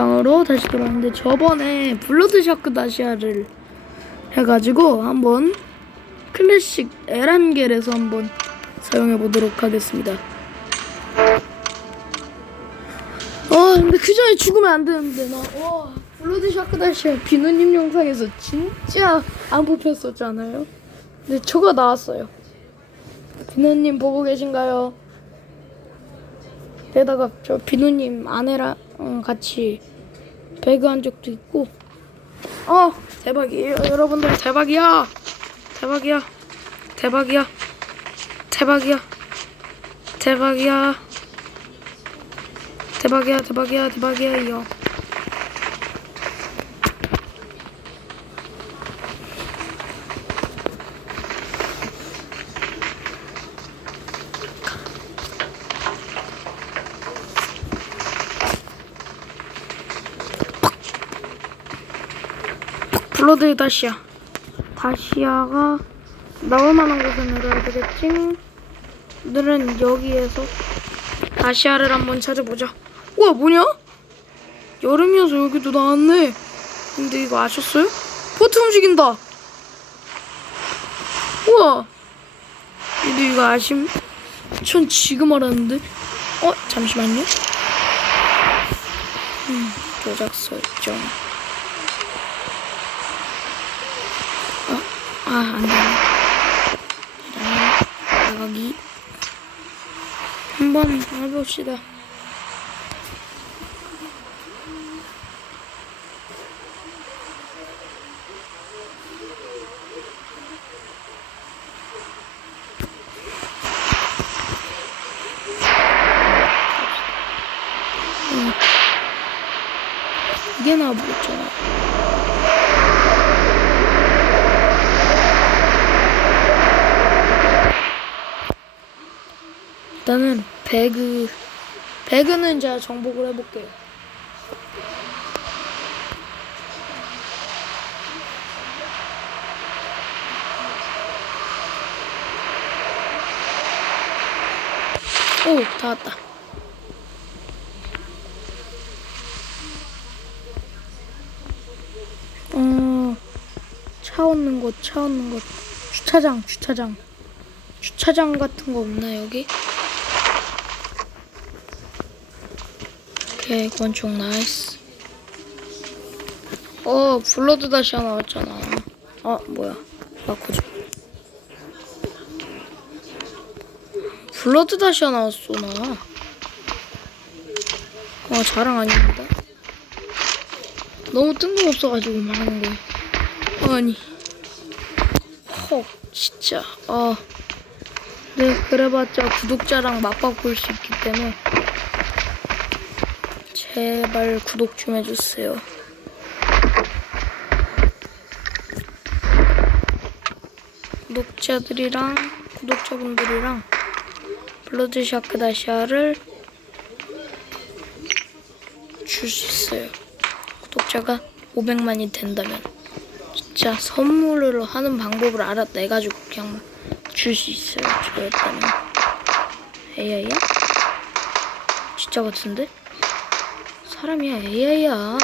영상으로 다시 돌아왔는데 저번에 블러드 샤크 다시아를 해가지고 한번 클래식 에란겔에서 한번 사용해 보도록 하겠습니다. 아 근데 그 전에 죽으면 안 되는데 나 와 블러드 샤크 다시아 비누님 영상에서 진짜 안 뽑혔었잖아요. 근데 저거 나왔어요. 비누님 보고 계신가요? 게다가 저 비누님 아내랑 어, 같이 배그한 적도 있고. 어 대박이에요. 여러분들 대박이야. 대박이야. 대박이야. 대박이야. 대박이야. 대박이야 대박이야 대박이야 이요 블러드 다시아 다시아가 나올 만한 곳에 내려야 되겠지 오늘은 여기에서 다시아를 한번 찾아보자 우와 뭐냐? 여름이어서 여기도 나왔네 근데 이거 아셨어요? 포트 움직인다 우와 근데 이거 아심? 전 지금 알았는데 어? 잠시만요 음, 조작 설정 안 되네. 자, 나가기. 한번 해봅시다. 응. 이게 나와버렸잖아. 일단은 배그 배그는 제가 정복을 해볼게요. 오, 다 왔다. 어, 차 없는 곳, 차 없는 곳. 주차장, 주차장. 주차장 같은 거 없나, 여기? 오케이 권총 나이스. 어 블러드 다시아 나왔잖아. 아 뭐야? 마코지 블러드 다시아 나왔어 나아 자랑 아닙니다. 너무 뜬금없어가지고 말하는 거 아니. 헉 진짜. 아 네, 그래봤자 구독자랑 맞바꿀 수 있기 때문에 제발 구독 좀 해주세요. 구독자들이랑 구독자분들이랑 블러드 샤크 다시아를 줄 수 있어요. 구독자가 500만이 된다면 진짜 선물을 하는 방법을 알아내가지고 그냥 줄 수 있어요. 저였다면 AI야? 진짜 같은데? 사람이야 AI야. 어?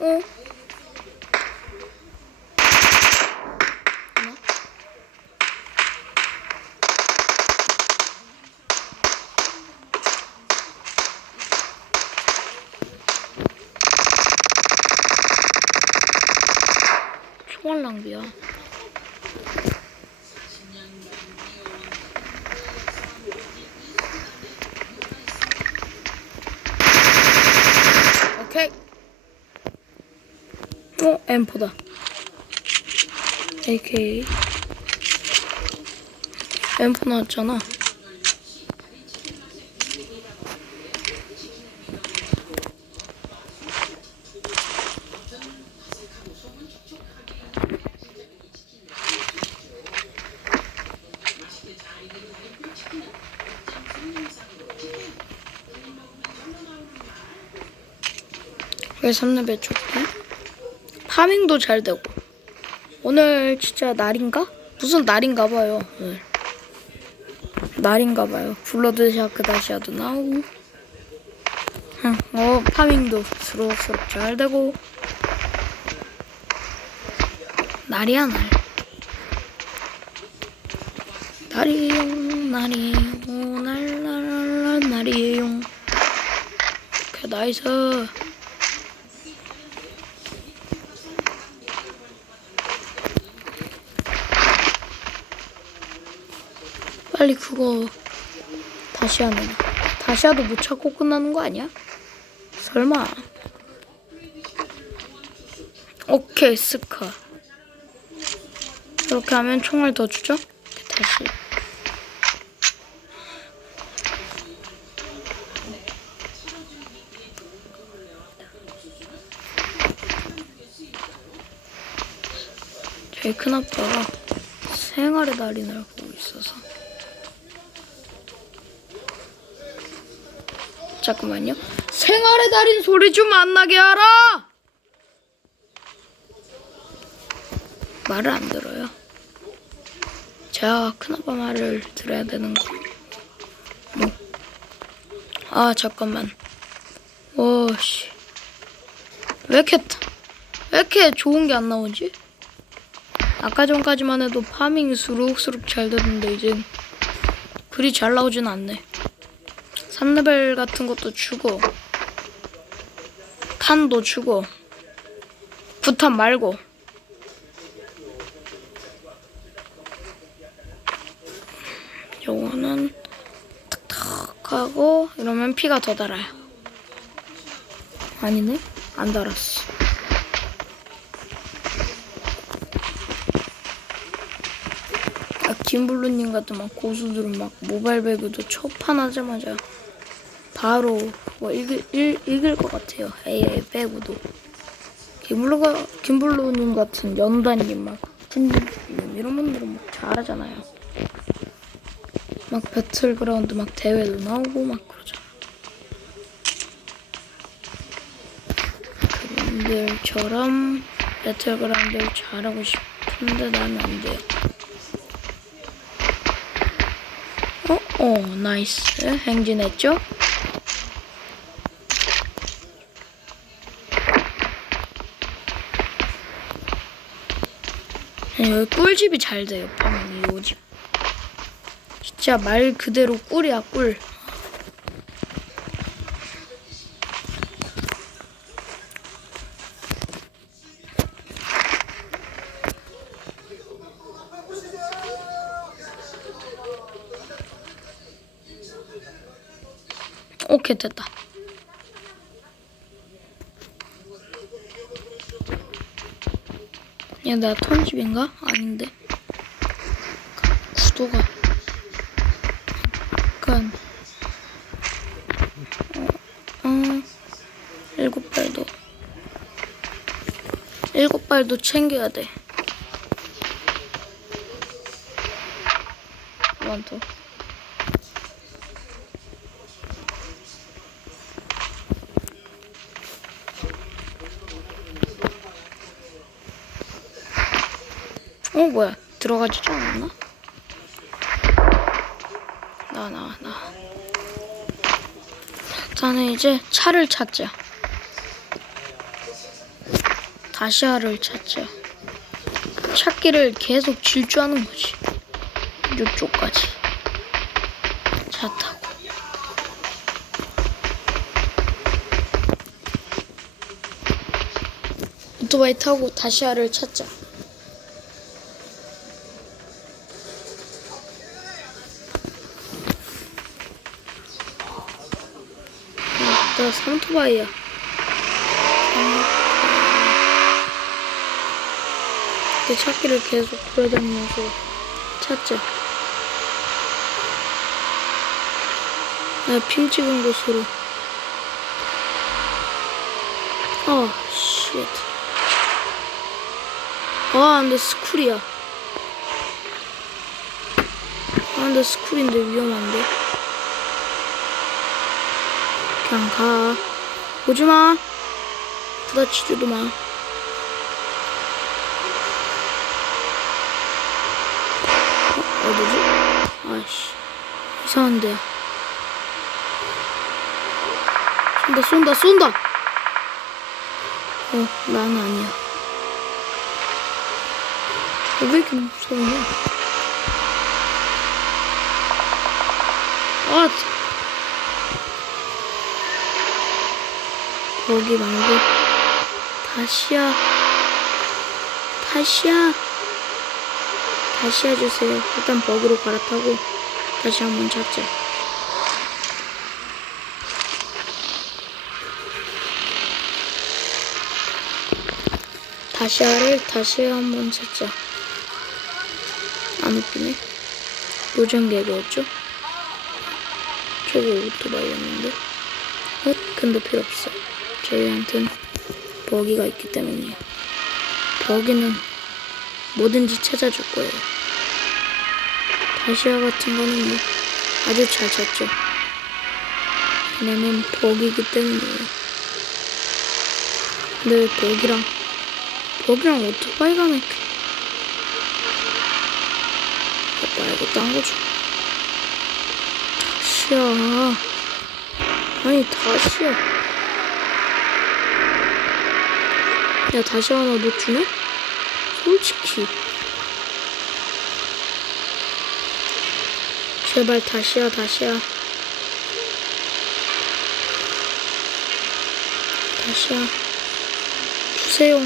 뭐? 총알 낭비야. 오케이. 어, 엠포다. AK. 엠포 나왔잖아. 왜 3레벨 좋지? 파밍도 잘 되고 오늘 진짜 날인가? 무슨 날인가 봐요 오늘 날인가 봐요. 블러드 샤크 다시아도 나오고. 응, 어, 파밍도 스록스록 잘 되고. 날이야, 날. 날이에요, 날이에요, 날날날 날이에요. 오케이, 나이스. 빨리 그거 다시 하네. 다시 하도 못 찾고 끝나는 거 아니야? 설마. 오케이, 스카. 이렇게 하면 총알 더 주죠? 다시. 저희 큰아빠가 생활의 달인을 보고 있어서. 잠깐만요. 생활의 달인 소리 좀 안 나게 하라! 말을 안 들어요. 제가 큰아빠 말을 들어야 되는 거. 뭐. 아, 잠깐만. 오 씨. 왜 이렇게, 왜 이렇게 좋은 게 안 나오지? 아까 전까지만 해도 파밍이 수룩수룩 잘 되는데, 이젠 글이 잘 나오진 않네. 3레벨 같은 것도 주고, 탄도 주고, 부탄 말고, 요거는 탁탁 하고 이러면 피가 더 달아요. 아니네? 안 달았어. 아, 김블루님 같은 막 고수들은 막 모바일 배그도 첫판 하자마자 바로 그거 읽을, 읽, 읽을 것 같아요. AI 배그도. 김블루가, 김블루님 같은 연단님 막, 춘님 이런 분들은 막 잘하잖아요. 막 배틀그라운드 막 대회도 나오고 막 그러잖아. 그분들처럼 배틀그라운드를 잘하고 싶은데 나는 안 돼요. 어, 어, 나이스. 행진했죠? 여기 꿀집이 잘 돼요, 파밍이 요집. 진짜 말 그대로 꿀이야 꿀. 오케이 됐다. 얘 내가 턴집인가? 아닌데. 구도가 약간 어, 어 일곱 발도 일곱 발도 챙겨야 돼. 원투. 어 뭐야 들어가지도 않았나? 나, 나, 나. 일단은 이제 차를 찾자. 다시아를 찾자. 찾기를 계속 질주하는 거지. 이쪽까지. 차 타고. 오토바이 타고 다시아를 찾자. 나 삼토바이야. 내 찾기를 계속 돌아다니면서 찾자. 나핌 찍은 곳으로. 아, 쉣. 아, 근데 스쿨이야. 아, 근데 스쿨인데 위험한데. 그냥 가. 오지 마. 부딪히지도 마. 어, 어디지? 아이씨. 이상한데. 쏜다, 쏜다, 쏜다! 어, 나는 아니야. 어, 왜 이렇게 무서우냐? 아! 거기 말고, 다시야. 다시야. 다시 해주세요. 일단 버그로 갈아타고 다시 한번 찾자. 다시아를 다시 한번 찾자. 안 웃기네. 요즘 개그였죠? 저거 오토바이였는데. 어? 근데 필요 없어. 저희한텐 버기가 있기 때문이에요. 버기는 뭐든지 찾아줄 거예요. 다시아 같은 거는 뭐 아주 잘 찾죠. 왜냐면 버기이기 때문이에요. 근데 왜 버기랑 버기랑 오토바이가 왜 이렇게 어, 말고 딴 거죠. 다시야. 아니 다시야. 야 다시 하나 너 주네? 솔직히. 제발 다시야 다시야. 다시야. 주세요.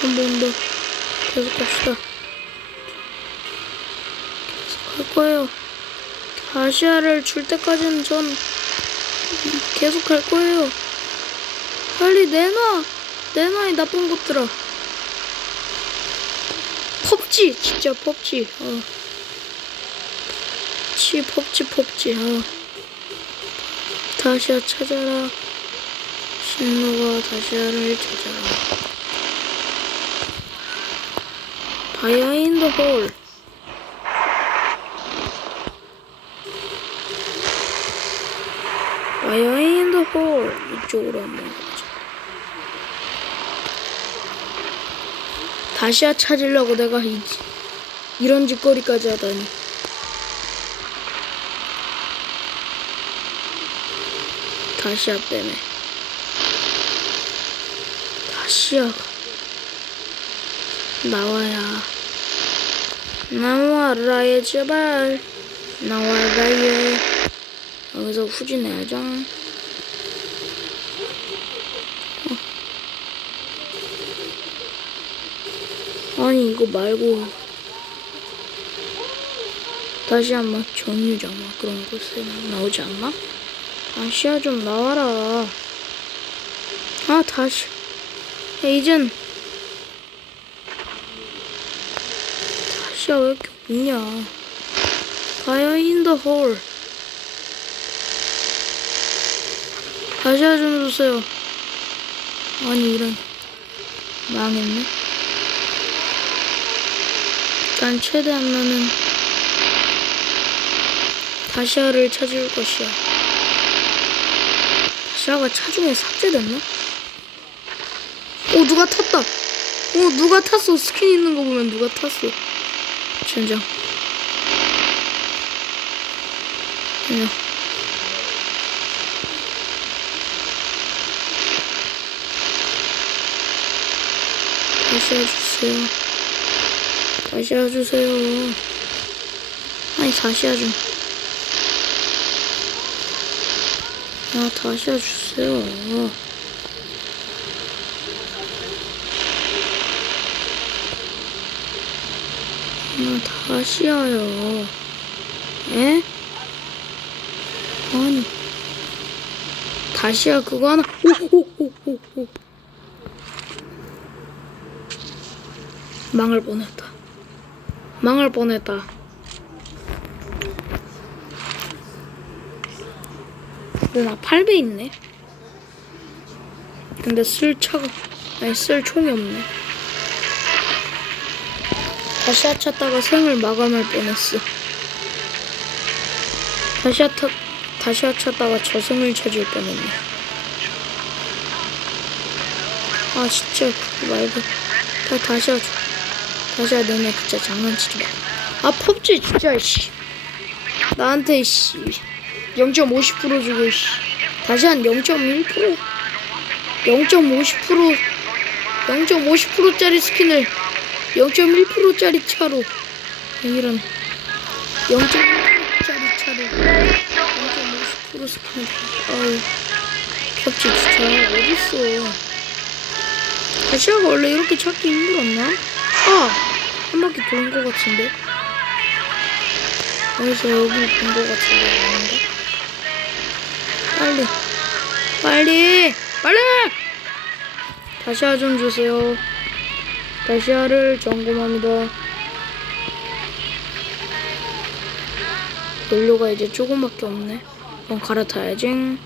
한 번 더. 계속 갑시다. 계속 할 거예요. 다시야를 줄 때까지는 전 계속 할 거예요 빨리 내놔. 내놔 이 나쁜 것들아. 펍지 진짜 펍지. 어. 치 펍지 펍지. 어. 다시야 찾아라. 신노가 다시야를 찾아라. 다이아 인 더 홀 다이아 인 더 홀 이쪽으로 한번 가보자 다시야 찾으려고 내가 이, 이런 짓거리까지 하다니. 다시야 때문에. 다시야. 나와야. 나와라, 얘, 제발. 나와라, 얘. 여기서 후진해야죠. 아니 이거 말고 다시 한번 정류장막 그런 곳에 나오지 않나? 다시야 좀 나와라. 아 다시. 야, 이젠 다시야 왜 이렇게 없냐? 가야 인더 홀 다시야 좀 주세요. 아니 이런 망했네 일단 최대한만은 다시아를 찾을 것이야. 다시아가 차중에 삭제됐나? 오 누가 탔다. 오 누가 탔어. 스킨 있는 거 보면 누가 탔어. 젠장. 젠장. 다시아 주세요. 다시 해주세요. 아니, 다시 해줘. 아, 다시 해주세요. 아, 다시 해요. 에? 아니. 다시야, 그거 하나. 오, 오, 오, 오, 오. 망할 뻔했다. 망할 뻔했다. 근데 나 8배 있네. 근데 쓸 차가, 아니 쓸 총이 없네. 다시 찾다가 생을 마감할 뻔했어. 다시 타, 다시 찾다가 저승을 찾을 뻔했네. 아 진짜 말고 다 다시 하자. 다시 야 너네 진짜 장난치지 마. 아 펍지 진짜 씨. 나한테 씨 0.50% 주고 씨 다시 한 0.1% 0.50% 0.50%짜리 스킨을 0.1%짜리 차로 이런 0.1%짜리 차로 0.50% 스킨을 아유 겹치 진짜 어딨어 다시아가 원래 이렇게 찾기 힘들었나? 아! 한 바퀴 도는 것 같은데? 어디서 여기 본것 같은데 아닌가? 빨리 빨리 빨리 다시아 좀 주세요 다시아를 점검합니다 연료가 이제 조금밖에 없네 그럼 갈아타야지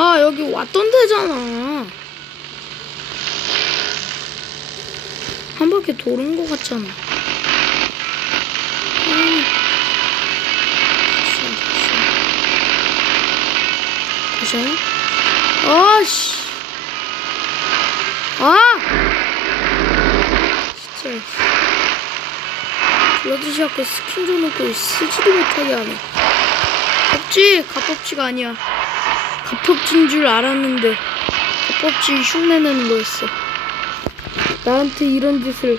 아 여기 왔던 데잖아. 한 바퀴 도는 것 같잖아. 음. 다시 다시 아씨. 아! 진짜. 블러드샤크 스킨 줘놓고 쓰지도 못하게 하네. 법지? 갑법지가 아니야 갑법지인 줄 알았는데 갑법지 흉내내는 거였어. 나한테 이런 짓을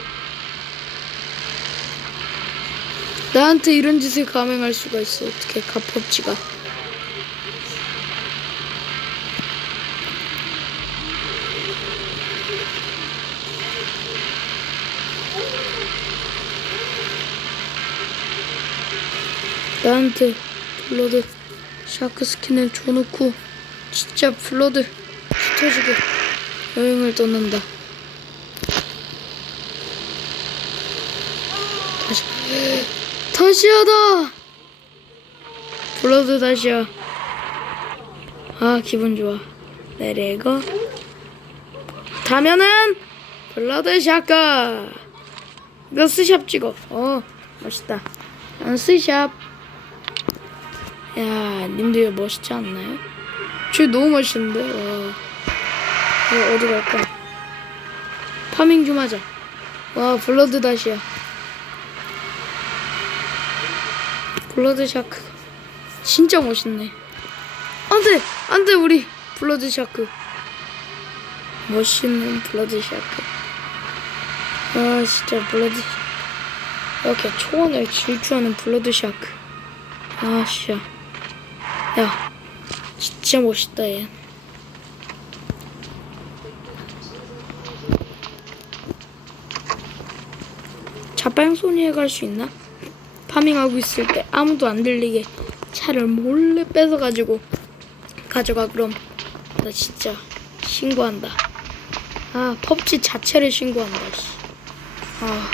나한테 이런 짓을 감행할 수가 있어. 어떻게 갑법지가? 나한테 블러드 샤크 스킨을 줘놓고 진짜 블러드 흩어지게 여행을 떠난다. 다시 다시야다. 블러드 다시야. 아 기분 좋아. 내리고 다면은 블러드 샤크. 이거 스샵 찍어. 어 멋있다. 난 스샵. 야, 님들 멋있지 않나요? 저 너무 멋있는데? 와. 이거 어디 갈까? 파밍 좀 하자. 와, 블러드 다시야. 블러드 샤크. 진짜 멋있네. 안 돼! 안 돼, 우리! 블러드 샤크. 멋있는 블러드 샤크. 아, 진짜 블러드 이렇게 초원을 질주하는 블러드 샤크. 아, 씨야. 야, 진짜 멋있다, 얘. 자빵소니에 갈 수 있나? 파밍하고 있을 때 아무도 안 들리게 차를 몰래 뺏어가지고 가져가, 그럼. 나 진짜 신고한다. 아, 펍지 자체를 신고한다, 씨. 아,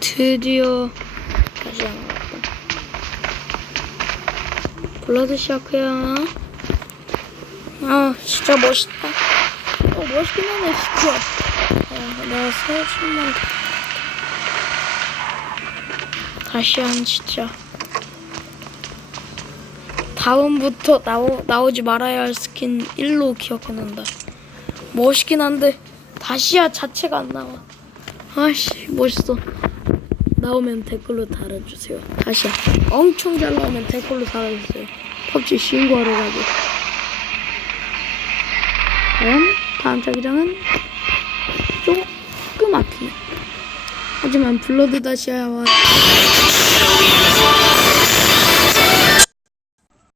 드디어 블러드 샤크야. 아, 진짜 멋있다. 어, 멋있긴 하네, 진짜. 어, 내가 세준만 다시 한 진짜. 다음부터 나오, 나오지 말아야 할 스킨 1로 기억해놓는다. 멋있긴 한데, 다시야 자체가 안 나와. 아씨, 멋있어. 나오면 댓글로 달아주세요. 다시 엄청 잘 나오면 댓글로 달아주세요. 펍지 신고하러 가게. 과연 다음 자기장은 조금 막히네. 하지만 블러드 다시아와